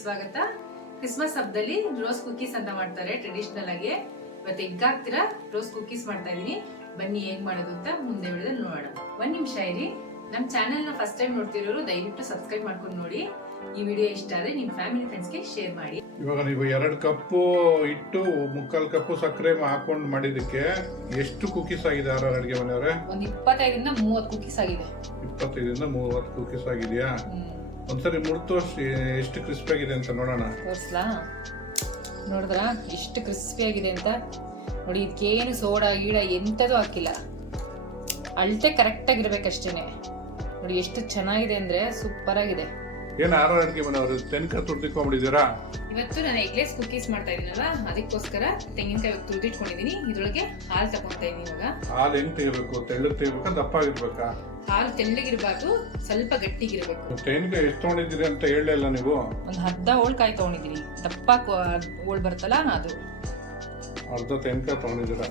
ಸ್ವಾಗತ. ಕ್ರಿಸ್ಮಸ್ ಹಬ್ಬದಲ್ಲಿ rose cookies ಅಂತ ಮಾಡ್ತಾರೆ ಟ್ರೆಡಿಷನಲ್ ಆಗಿ. ಇವತ್ತು ಎಗ್ ಹಾಕ್ತಿರಾ ರೋಸ್ ಕುಕೀಸ್ ಮಾಡ್ತಾ ಇದೀನಿ. ಬನ್ನಿ ಹೇಗ್ ಮಾಡೋದು ಅಂತ ಮುಂದೆ ವಿಡಿಯೋದಲ್ಲಿ ನೋಡೋಣ. ಒಂದ್ ನಿಮಿಷ ಇರಿ. ನಮ್ಮ ಚಾನೆಲ್ ನ ಫಸ್ಟ್ ಟೈಮ್ ನೋಡ್ತಿರೋರು ದಯವಿಟ್ಟು ಸಬ್ಸ್ಕ್ರೈಬ್ ಮಾಡ್ಕೊಂಡು ನೋಡಿ. ಈ ವಿಡಿಯೋ ಇಷ್ಟ ಆದ್ರೆ ನಿಮ್ ಫ್ಯಾಮಿಲಿ ಫ್ರೆಂಡ್ಸ್ ಗೆ ಶೇರ್ ಮಾಡಿ. ಇವಾಗ ನೀವು 2 ಕಪ್ಪು ಹಿಟ್ಟು 3/4 ಕಪ್ಪು ಸಕ್ಕರೆ ಹಾಕೊಂಡು ಮಾಡಿದಕ್ಕೆ ಎಷ್ಟು ಕುಕೀಸ್ ಆಗಿದೆ ಅಡುಗೆ ಮನೆಯವರೇ? ಒಂದು 25 ಇಂದ 30 ಕುಕೀಸ್ ಆಗಿದೆ. 25 ಇಂದ 30 ಕುಕೀಸ್ ಆಗಿದೆಯಾ? ಒಂದ್ಸರಿ ಮುರ್ತು ಎಷ್ಟು ಕ್ರಿಸ್ಪಿ ಆಗಿದೆ ಅಂತ ನೋಡೋಣ. ತೋರ್ಸ್ಲಾ? ನೋಡಿದ್ರ ಎಷ್ಟು ಕ್ರಿಸ್ಪಿ ಆಗಿದೆ ಅಂತ ನೋಡಿ. ಇದಕ್ಕೇನು ಸೋಡಾ ಗೀಡ ಎಂತದೂ ಹಾಕಿಲ್ಲ. ಅಳತೆ ಕರೆಕ್ಟ್ ಆಗಿರ್ಬೇಕಷ್ಟೇನೆ. ನೋಡಿ ಎಷ್ಟು ಚೆನ್ನಾಗಿದೆ ಅಂದ್ರೆ ಸೂಪರ್ ಆಗಿದೆ. ಏನ್ ಅಡುಗೆ ಮನೆಯವರು ತೆಂಗಿನಕಾಯಿ ತುರ್ದಿಕೊಂಡ್ಬಿಟ್ಟಿದ್ದೀರಾ? ಇವತ್ತು ನಾನು ಎಗ್ಲೆಸ್ ಕುಕೀಸ್ ಮಾಡ್ತಾ ಇದೀನಲ್ಲ, ಅದಕ್ಕೋಸ್ಕರ ತೆಂಗಿನಕಾಯಿ ತುರ್ದಿಟ್ಕೊಂಡಿದೀನಿ. ಇದ್ರೊಳಗೆ ಹಾಲು ತಗೊಂತಾ ಇದೀನಿ. ಇವಾಗ ಹಾಲು ಹೆಂಗ್ ತೆಗಿಬೇಕು? ತೆಳ್ಳಗ್ ತೆಗಿಬೇಕಾ ದಪ್ಪ ಆಗಿರ್ಬೇಕಾ? ಹಾಲು ತೆಳ್ಳಗಿರ್ಬಾರ್ದು, ಸ್ವಲ್ಪ ಗಟ್ಟಿಗಿರ್ಬೇಕು. ತೆಂಗಿನಕಾಯಿ ಎಷ್ಟು ತಗೊಂಡಿದ್ದೀರಿ ಅಂತ ಹೇಳಲಿಲ್ಲ ನೀವು? ಒಂದು ಅರ್ಧ ಓಳ್ಕಾಯಿ ತಗೊಂಡಿದೀನಿ. ದಪ್ಪ ಓಳ್ ಬರ್ತಲ್ಲ ಅದು. ಅರ್ಧ ತೆಂಗಿನಕಾಯಿ ತಗೊಂಡಿದ್ದೀರಾ?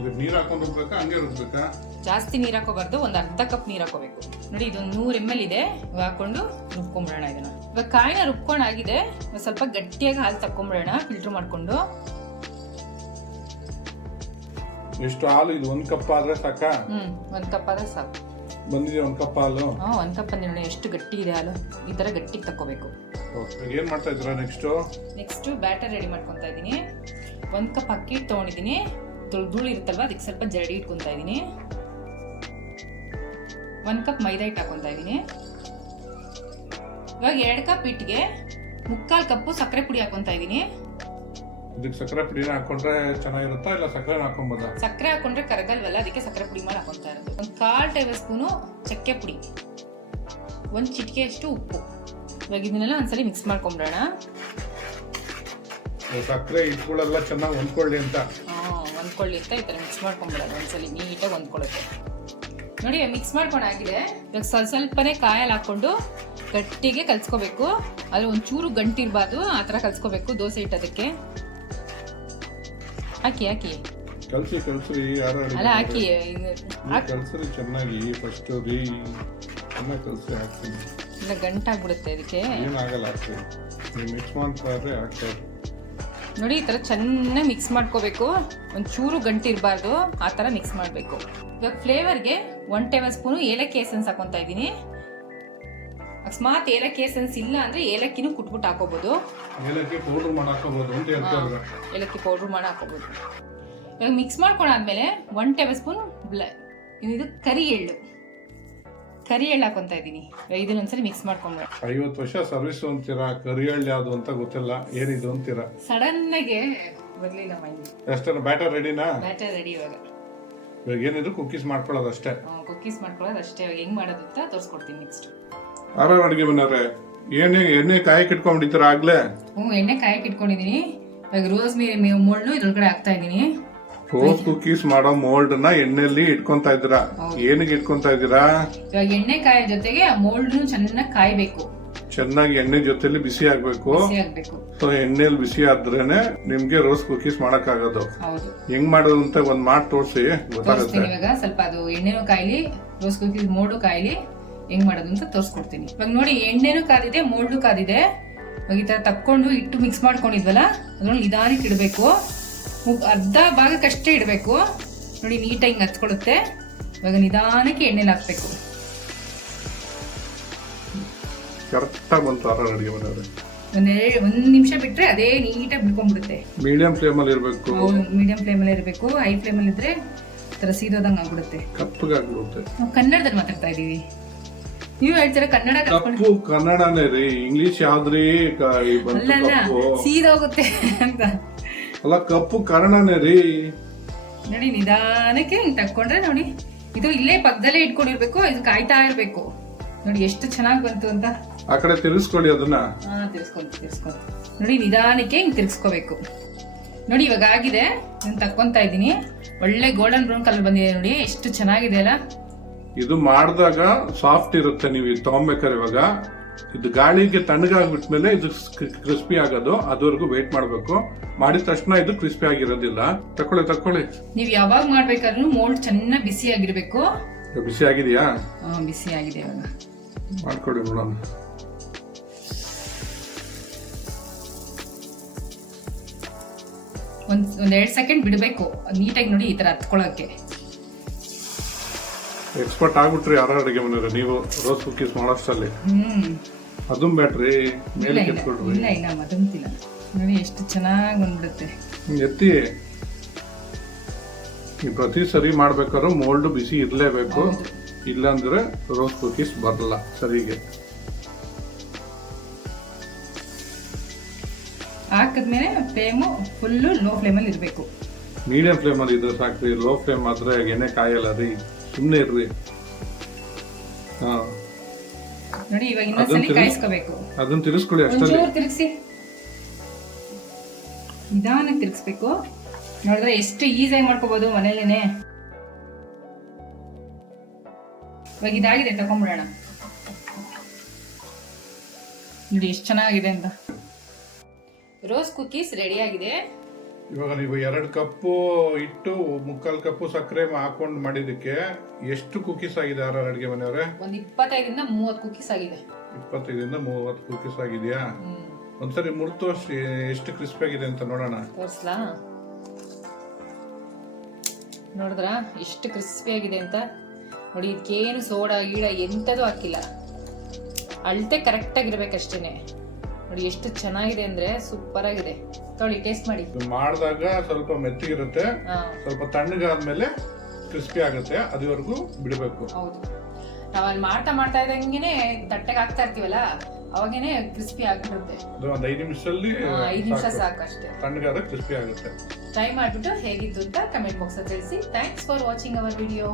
ಇದು ನೀರ್ ಹಾಕೊಂಡು ರುಬ್ಬೇಕಾ ಹಂಗೆ ರುಬ್ಬೇಕಾ? ಜಾಸ್ತಿ ನೀರ್ ಹಾಕೋಬಾರ್ದು, ಒಂದು ಅರ್ಧ ಕಪ್ ನೀರ್ ಹಾಕೋಬೇಕು. ನೋಡಿ ಇದೊಂದು 100 ml ಇದೆ. ಇವಾಗ ಹಾಕೊಂಡು ರುಬ್ಕೊಂಡ್ಬಿಡೋಣ ಇದನ್ನ. ಇವಾಗ ಕಾಯಿನ ರುಬ್ಕೊಂಡಾಗಿದೆ. ಸ್ವಲ್ಪ ಗಟ್ಟಿಯಾಗಿ ಹಾಲು ತಕೊಂಡ್ಬಿಡೋಣ ಫಿಲ್ಟರ್ ಮಾಡ್ಕೊಂಡು. ಎಷ್ಟು ಹಾಲು? ಇದು 1 ಕಪ್ ಆದ್ರೆ ಸಾಕಾ? 1 ಕಪ್ ಆದ್ರೆ ಸಾಕು. ಬಂದಿದೆ 1 ಕಪ್ ಹಾಲು. 1 ಕಪ್ ಬಂದಿದೆ ನೋಡಿ. ಎಷ್ಟು ಗಟ್ಟಿ ಇದೆ ಹಾಲು. ಈ ತರ ಗಟ್ಟಿಗೆ ತಕೋಬೇಕು. ಏನ್ ಮಾಡ್ತಾ ಇದ್ದೀರಾ ನೆಕ್ಸ್ಟ್ ಬ್ಯಾಟರ್ ರೆಡಿ ಮಾಡ್ಕೊಂತಾ ಇದೀನಿ. 1 ಕಪ್ ಅಕ್ಕಿ ಹಿಟ್ಟು ತಗೊಂಡಿದೀನಿ. ಧೂಳು ಇರುತ್ತಲ್ವಾ, ಅದಕ್ಕೆ ಸ್ವಲ್ಪ ಜರಡಿ ಇಟ್ಕೊಂತಾ ಇದೀನಿ. 1 ಕಪ್ ಮೈದಾ ಹಿಟ್ಟು ಹಾಕೊಂತಾ ಇದೀನಿ. ಇವಾಗ 2 ಕಪ್ ಹಿಟ್ಟಿಗೆ 3/4 ಕಪ್ ಸಕ್ಕರೆ ಪುಡಿ ಹಾಕೊಂತಾ ಇದೀನಿ. ಇದಕ್ಕೆ ಸಕ್ಕರೆ ಪುಡಿನ ಹಾಕೊಂಡ್ರೆ ಚೆನ್ನಾಗಿರುತ್ತಾ ಇಲ್ಲ ಸಕ್ಕರೆ ಹಾಕೊಂಬೋದಾ? ಸಕ್ಕರೆ ಹಾಕೊಂಡ್ರೆ ಕರಗಲ್ವಲ್ಲ, ಅದಕ್ಕೆ ಸಕ್ಕರೆ ಪುಡಿ ಮಾಡಿ ಹಾಕೊಂತಾ ಇರೋದು. 1/4 ಟೇಬಲ್ ಸ್ಪೂನು ಚಕ್ಕೆ ಪುಡಿ, 1 ಚಿಟಿಕೆ ಅಷ್ಟು ಉಪ್ಪು. ಇವಾಗ ಇದನ್ನೆಲ್ಲ ಒಂದ್ಸಲಿ ಮಿಕ್ಸ್ ಮಾಡ್ಕೊಂಡ್ಬಿಡೋಣ. ಸಕ್ಕರೆ ಹಿಟ್ಟುಗಳೆಲ್ಲ ಚೆನ್ನಾಗಿ ಹೊಂದ್ಕೊಳ್ಳಿ ಅಂತ ಹೊಂದ್ಕೊಳ್ಳಿ ಅಂತ ಈ ತರ ಮಿಕ್ಸ್ ಮಾಡ್ಕೊಂಡ್ಬಿಡೋದು. ಒಂದ್ಸಲಿ ನೀಟಾಗಿ ಹೊಂದ್ಕೊಳ್ಳುತ್ತೆ. ನೋಡಿ ಮಿಕ್ಸ್ ಮಾಡ್ಕೊಂಡಾಗಿದೆ. ಇವಾಗ ಸ್ವಲ್ಪನೇ ಕಾಯಲ್ಲಿ ಹಾಕೊಂಡು ಗಟ್ಟಿಗೆ ಕಲ್ಸ್ಕೋಬೇಕು. ಅದ್ರ ಒಂಚೂರು ಗಂಟಿರ್ಬಾರ್ದು, ಆ ತರ ಕಲ್ಸ್ಕೋಬೇಕು. ದೋಸೆ ಹಿಟ್ಟದಕ್ಕೆ ಹಾಕಿ ಕಲ್ಸ್ರಿ ಅಲ್ಲ ಹಾಕಿ ಕಲ್ಸ್ರಿ ಚೆನ್ನಾಗಿ. ಫಸ್ಟ್ ಚೆನ್ನಾಗಿ ಕಲ್ಸಿ ಹಾಕ್ತೀನಿ. ಇಲ್ಲ ಗಂಟಾಗ್ಬಿಡುತ್ತೆ ಅದಕ್ಕೆ. ಏನಾಗಲ್ಲ, ಹಾಕ್ತೀನಿ. ನೀವು ಮಿಕ್ಸ್ ಮಾಡ್ತಾರೆ ಹಾಕ್ತಾರೆ. ನೋಡಿ ಈ ತರ ಚೆನ್ನಾಗಿ ಮಿಕ್ಸ್ ಮಾಡ್ಕೋಬೇಕು. ಒಂಚೂರು ಗಂಟಿರ್ಬಾರ್ದು, ಆ ತರ ಮಿಕ್ಸ್ ಮಾಡ್ಬೇಕು. ಇವಾಗ ಫ್ಲೇವರ್ಗೆ 1 ಟೇಬಲ್ ಸ್ಪೂನು ಏಲಕ್ಕಿ ಎಸೆನ್ಸ್ ಹಾಕೊಂತಾ ಇದೀನಿ. ಅಕಸ್ಮಾತ್ ಏಲಕ್ಕಿ ಎಸೆನ್ಸ್ ಇಲ್ಲ ಅಂದ್ರೆ ಏಲಕ್ಕಿನೂ ಕುಟ್ಬಿಟ್ಟು ಹಾಕೋಬಹುದು. ಏಲಕ್ಕಿ ಪೌಡರ್ ಮಾಡಿ ಹಾಕೋಬಹುದು ಅಂತ ಹೇಳ್ತಾರೆ. ಏಲಕ್ಕಿ ಪೌಡರ್ ಮಾಡಿ ಹಾಕೋಬಹುದು. ಇವಾಗ ಮಿಕ್ಸ್ ಮಾಡ್ಕೊಂಡಾದ್ಮೇಲೆ 1 ಟೇಬಲ್ ಸ್ಪೂನ್ ಇದು ಕರಿ ಎಳ್ಳು ಹಾಕೊಂತಾ ಇದೀನಿ. ಇದನ್ನೊಂದ್ಸರಿ ಮಿಕ್ಸ್ ಮಾಡ್ಕೊಂಡು 50 ವರ್ಷ ಸರ್ವಿಸ್ ಅಂತೀರಾ, ಕರಿ ಎಳ್ಳು ಯಾವ್ದು ಅಂತ ಗೊತ್ತಿಲ್ಲ, ಏನಿದು ಅಂತೀರಾ? ಸಡನ್ ಆಗಿ ಬರ್ಲಿಲ್ಲ ಮೈಂಡ್. ಅಷ್ಟೇ ಬ್ಯಾಟರ್ ರೆಡಿನಾ? Batter ready. ಇವಾಗ ಏನಿದ್ರು ಕುಕೀಸ್ ಮಾಡ್ಕೊಳ್ಳೋದು ಅಷ್ಟೇ. ಕುಕೀಸ್ ಮಾಡ್ಕೊಳ್ಳೋದು ಅಷ್ಟೇ. ಇವಾಗ ಹೆಂಗ್ ಮಾಡೋದು ಅಂತ ತೋರಿಸ್ಕೊಡ್ತೀನಿ ನೆಕ್ಸ್ಟ್. ಅಡುಗೆ ಮನೆಯವ್ರೆ ಎಣ್ಣೆ ಕಾಯಕ್ಕೆ ಇಟ್ಕೊಂಡಿದ್ದೀರಾ ಆಗ್ಲೇ? ಎಣ್ಣೆ ಕಾಯಕ್ಕೆ ಇಟ್ಕೊಂಡಿದೀನಿ. ಇವಾಗ ರೋಸ್ ಮೇರಿ ಮೋಲ್ಡ್ ಇದ್ರೊಳಗಡೆ ಹಾಕ್ತಾ ಇದೀನಿ. ರೋಸ್ ಕುಕೀಸ್ ಮಾಡೋ ಮೋಲ್ಡ್ ನ ಎಣ್ಣೆಯಲ್ಲಿ ಇಟ್ಕೊಂತಾ ಇದ್ದೀರಾ? ಏನಕ್ಕೆ ಇಟ್ಕೊಂತಾ ಇದ್ದೀರಾ? ಇವಾಗ ಎಣ್ಣೆ ಕಾಯೋ ಜೊತೆಗೆ ಮೋಲ್ಡ್ ಚೆನ್ನಾಗಿ ಕಾಯ್ಬೇಕು. ಚೆನ್ನಾಗಿ ಎಣ್ಣೆ ಜೊತೆಲಿ ಬಿಸಿ ಆಗ್ಬೇಕು. ಸೊ ಎಣ್ಣೆಯಲ್ಲಿ ಬಿಸಿ ಆದ್ರೇನೆ ನಿಮ್ಗೆ ರೋಸ್ ಕುಕೀಸ್ ಮಾಡಕ್ ಆಗೋದು. ಹೆಂಗ್ ಮಾಡೋದು ಅಂತ ಒಂದ್ ಮಾಡಿ ತೋರಿಸಿ, ಗೊತ್ತಾಗುತ್ತೆ. ಇವಾಗ ಸ್ವಲ್ಪ ಅದು ಎಣ್ಣೆನೂ ಕಾಯ್ಲಿ, ರೋಸ್ ಕುಕೀಸ್ ಮೋಲ್ಡು ಕಾಯ್ಲಿ, ಹೆಂಗ್ ಮಾಡೋದು ಅಂತ ತೋರಿಸ್ಕೊಡ್ತೀನಿ. ಇವಾಗ ನೋಡಿ ಎಣ್ಣೆನೂ ಕಾದಿದೆ, ಮೋಲ್ಡು ಕಾದಿದೆ. ಇವಾಗ ಈ ತರ ತಕ್ಕೊಂಡು ಇಟ್ಟು ಮಿಕ್ಸ್ ಮಾಡ್ಕೊಂಡಿದ್ವಲ್ಲ, ಅದ್ರಲ್ಲಿ ನಿಧಾನಕ್ಕೆ ಇಡಬೇಕು. ಅರ್ಧ ಭಾಗಕ್ಕಷ್ಟೇ ಇಡಬೇಕು. ನೋಡಿ ನೀಟಾಗಿ ಹಿಂಗ್ ಹಚ್ಕೊಳ್ಳುತ್ತೆ. ಇವಾಗ ನಿಧಾನಕ್ಕೆ ಎಣ್ಣೆಲಿ ಹಾಕ್ಬೇಕು. ಕರೆಕ್ಟಾಗಿ ಬಂತು ಅಡುಗೆ ಮನೆಯವ್ರೆ. 1 ನಿಮಿಷ ಬಿಟ್ರೆ ಅದೇ ನೀಟಾಗಿ ಬಿಡ್ಕೊಂಡ್ಬಿಡುತ್ತೆ. ಮೀಡಿಯಂ ಫ್ಲೇಮ್ ಅಲ್ಲಿ ಇರಬೇಕು. ಮೀಡಿಯಂ ಫ್ಲೇಮ್ ಅಲ್ಲಿ ಇರಬೇಕು. ಹೈ ಫ್ಲೇಮ್ ಅಲ್ಲಿ ಇದ್ರೆ ತರ ಸೀದೋದಂಗ ಆಗ್ಬಿಡುತ್ತೆ, ಕಪ್ಪಗಾಗ್ಬಿಡುತ್ತೆ. ನಾವು ಕನ್ನಡದಲ್ಲಿ ಮಾತಾಡ್ತಾ ಇದೀವಿ, ನೀವು ಹೇಳ್ತೀರಾ ಕನ್ನಡ. ಕನ್ನಡನೇ ರೀ, ಇಂಗ್ಲಿಷ್ ಯಾವ್ದ್ರಿ? ಸೀದೋಗುತ್ತೆ ಅಂತ ಅಲ್ಲ, ಕಪ್ಪು ಕನ್ನಡನೇ ರೀ. ನೋಡಿ ನಿಧಾನಕ್ಕೆ ಹಿಂಗ್ ತಕ್ಕೊಂಡ್ರೆ ನೋಡಿ, ಇದು ಇಲ್ಲೇ ಪಕ್ಕದಲ್ಲೇ ಇಟ್ಕೊಂಡಿರ್ಬೇಕು. ಇದು ಕಾಯ್ತಾ ಇರ್ಬೇಕು. ನೋಡಿ ಎಷ್ಟು ಚೆನ್ನಾಗಿ ಬಂತು ಅಂತ. ಆ ಕಡೆ ತಿರ್ಗಿಸ್ಕೊಳ್ಳಿ ಅದನ್ನ. ತಿರ್ಸ್ಕೊಂತ ನೋಡಿ ನಿಧಾನಕ್ಕೆ ಹಿಂಗ್ ತಿರ್ಗಿಸ್ಕೋಬೇಕು. ನೋಡಿ ಇವಾಗ ಆಗಿದೆ. ನಾನು ತಕ್ಕೊಂತಾ ಇದ್ದೀನಿ. ಒಳ್ಳೆ ಗೋಲ್ಡನ್ ಬ್ರೌನ್ ಕಲರ್ ಬಂದಿದೆ. ನೋಡಿ ಎಷ್ಟು ಚೆನ್ನಾಗಿದೆ ಅಲ್ಲ. ಇದು ಮಾಡಿದಾಗ ಸಾಫ್ಟ್ ಇರುತ್ತೆ. ನೀವು ತಗೊಂಬೇಕಾದ್ರೆ ಇವಾಗ ಇದು ಗಾಳಿಗೆ ತಣ್ಣಗಾಗ್ಬಿಟ್ಮೇಲೆ ಇದು ಕ್ರಿಸ್ಪಿ ಆಗೋದು. ಅದುವರೆಗೂ ವೇಟ್ ಮಾಡ್ಬೇಕು. ಮಾಡಿದ ತಕ್ಷಣ ಇದು ಕ್ರಿಸ್ಪಿ ಆಗಿರೋದಿಲ್ಲ. ತಕೊಳ್ಳಿ. ನೀವ್ ಯಾವಾಗ ಮಾಡ್ಬೇಕಾದ್ರೂ ಮೋಲ್ಡ್ ಚೆನ್ನಾಗಿ ಬಿಸಿ ಆಗಿರ್ಬೇಕು. ಬಿಸಿ ಆಗಿದೆಯಾ? ಬಿಸಿ ಆಗಿದೆ. ಇವಾಗ ಮಾಡ್ಕೊಡಿ ನೋಡೋಣ. ಒಂದ್ 2 ಸೆಕೆಂಡ್ ಬಿಡಬೇಕು ನೀಟಾಗಿ ನೋಡಿ ಈ ತರ ಹತ್ಕೊಳ್ಳೋಕೆ. ಎಕ್ಸ್ಪರ್ಟ್ ಆಗ್ಬಿಟ್ರಿ ಯಾರು ಅಡಿಗೆ ಮನೆಯವ್ರೆ ನೀವು ರೋಸ್ ಕುಕೀಸ್ ಮಾಡೋಷ್ಟಲ್ಲಿ. ಅದನ್ ಬ್ಯಾಟ್ರಿ ಮೇಲೆ ಕೆತ್ಕೊಳ್ರಿ. ಇಲ್ಲ ಮದಂತಿಲ್ಲ ನೋಡಿ ಎಷ್ಟು ಚೆನ್ನಾಗಿ ಬಂದ್ಬಿಡುತ್ತೆ. ಎತ್ತಿ ನೀವು ಪ್ರತಿ ಸರಿ ಮಾಡ್ಬೇಕಾದ್ರೂ ಮೋಲ್ಡ್ ಬಿಸಿ ಇರ್ಲೇಬೇಕು, ಇಲ್ಲಾಂದ್ರೆ ರೋಸ್ ಕುಕೀಸ್ ಬರಲ್ಲ ಸರಿಗೆ. ಹಾಕಿದ್ಮೇಲೆ ಫ್ಲೇಮು ಫುಲ್ಲು ಲೋ ಫ್ಲೇಮಲ್ಲಿ ಇರಬೇಕು. ಮೀಡಿಯಂ ಫ್ಲೇಮಲ್ಲಿ ಇದ್ರೆ ಸಾಕ್ರಿ, ಲೋ ಫ್ಲೇಮ್ ಆದ್ರೆ ಎಣ್ಣೆ ಕಾಯಲ್ಲ ರೀ, ಸುಮ್ಮನೆ ಇರ್ರಿ. ನೋಡಿ ಇವಾಗ ಇನ್ನೊಂದ್ಸಲಿ ಕಾಯಿಸ್ಕೋಬೇಕು. ಅದನ್ನ ತಿರ್ಸ್ಕೊಳ್ಳಿ ಅಷ್ಟಲ್ಲಿ. ತಿರುಗಿಸಿ ನಿಧಾನಕ್ಕೆ ತಿರ್ಗಿಸ್ಬೇಕು. ನೋಡಿದ್ರೆ ಎಷ್ಟು ಈಸಿಯಾಗಿ ಮಾಡ್ಕೋಬಹುದು ಮನೇಲೇನೆ. ಇವಾಗ ಇದಾಗಿದೆ ತಗೊಂಡ್ಬಿಡೋಣ. ನೋಡಿ ಎಷ್ಟು ಚೆನ್ನಾಗಿದೆ ಅಂತ. ರೋಸ್ ಕುಕೀಸ್ ರೆಡಿ ಆಗಿದೆ. ಇವಾಗ ನೀವು 2 ಕಪ್ಪು ಹಿಟ್ಟು 3/4 ಕಪ್ಪು ಸಕ್ಕರೆ ಹಾಕೊಂಡು ಮಾಡಿದಕ್ಕೆ ಎಷ್ಟು ಕುಕೀಸ್ ಆಗಿದೆ ಯಾರು ಅಡಿಗೆ ಮನೆಯವ್ರೆ? ಒಂದು 25 ಇಂದ 30 ಕುಕೀಸ್ ಆಗಿದೆ. 25 ಇಂದ 30 ಕುಕೀಸ್ ಆಗಿದೆಯಾ? ಒಂದ್ಸರಿ ಮುರ್ತು ಎಷ್ಟು ಕ್ರಿಸ್ಪಿ ಆಗಿದೆ ಅಂತ ನೋಡೋಣ. ತೋರ್ಸ್ಲಾ? ನೋಡಿದ್ರ ಎಷ್ಟು ಕ್ರಿಸ್ಪಿ ಆಗಿದೆ ಅಂತ. ನೋಡಿ ಇದಕ್ಕೇನು ಸೋಡಾ ಗೀಡ ಎಂತದೂ ಹಾಕಿಲ್ಲ, ಅಳತೆ ಕರೆಕ್ಟ್ ಆಗಿರ್ಬೇಕಷ್ಟೇನೆ. ನೋಡಿ ಎಷ್ಟು ಚೆನ್ನಾಗಿದೆ ಅಂದ್ರೆ ಸೂಪರ್ ಆಗಿದೆ. ತೊಳಿ ಟೇಸ್ಟ್ ಮಾಡಿ. ಮಾಡಿದಾಗ ಸ್ವಲ್ಪ ಮೆತ್ತಗಿರುತ್ತೆ, ಸ್ವಲ್ಪ ತಣ್ಣಗಾದ್ಮೇಲೆ ಕ್ರಿಸ್ಪಿ ಆಗುತ್ತೆ, ಅದುವರೆಗೂ ಬಿಡಬೇಕು. ಹೌದು, ನಾವ್ ಅಲ್ಲಿ ಮಾಡ್ತಾ ಇದ್ದಂಗೆನೆ ತಟ್ಟೆಗೆ ಹಾಕ್ತಾ ಇರ್ತೀವಲ್ಲ ಅವಾಗೇನೆ ಕ್ರಿಸ್ಪಿ ಆಗಿರುತ್ತೆ. ಅದು ಒಂದು 5 ನಿಮಿಷದಲ್ಲಿ 5 ನಿಮಿಷ ಸಾಕಷ್ಟೇ, ತಣ್ಣಗಾದ್ರೆ ಕ್ರಿಸ್ಪಿ ಆಗುತ್ತೆ. ಟ್ರೈ ಮಾಡ್ಬಿಟ್ಟು ಹೇಗಿತ್ತು ಅಂತ ಕಮೆಂಟ್ ಬಾಕ್ಸ್ ಅಲ್ಲಿ ತಿಳಿಸಿ. Thanks for watching our video.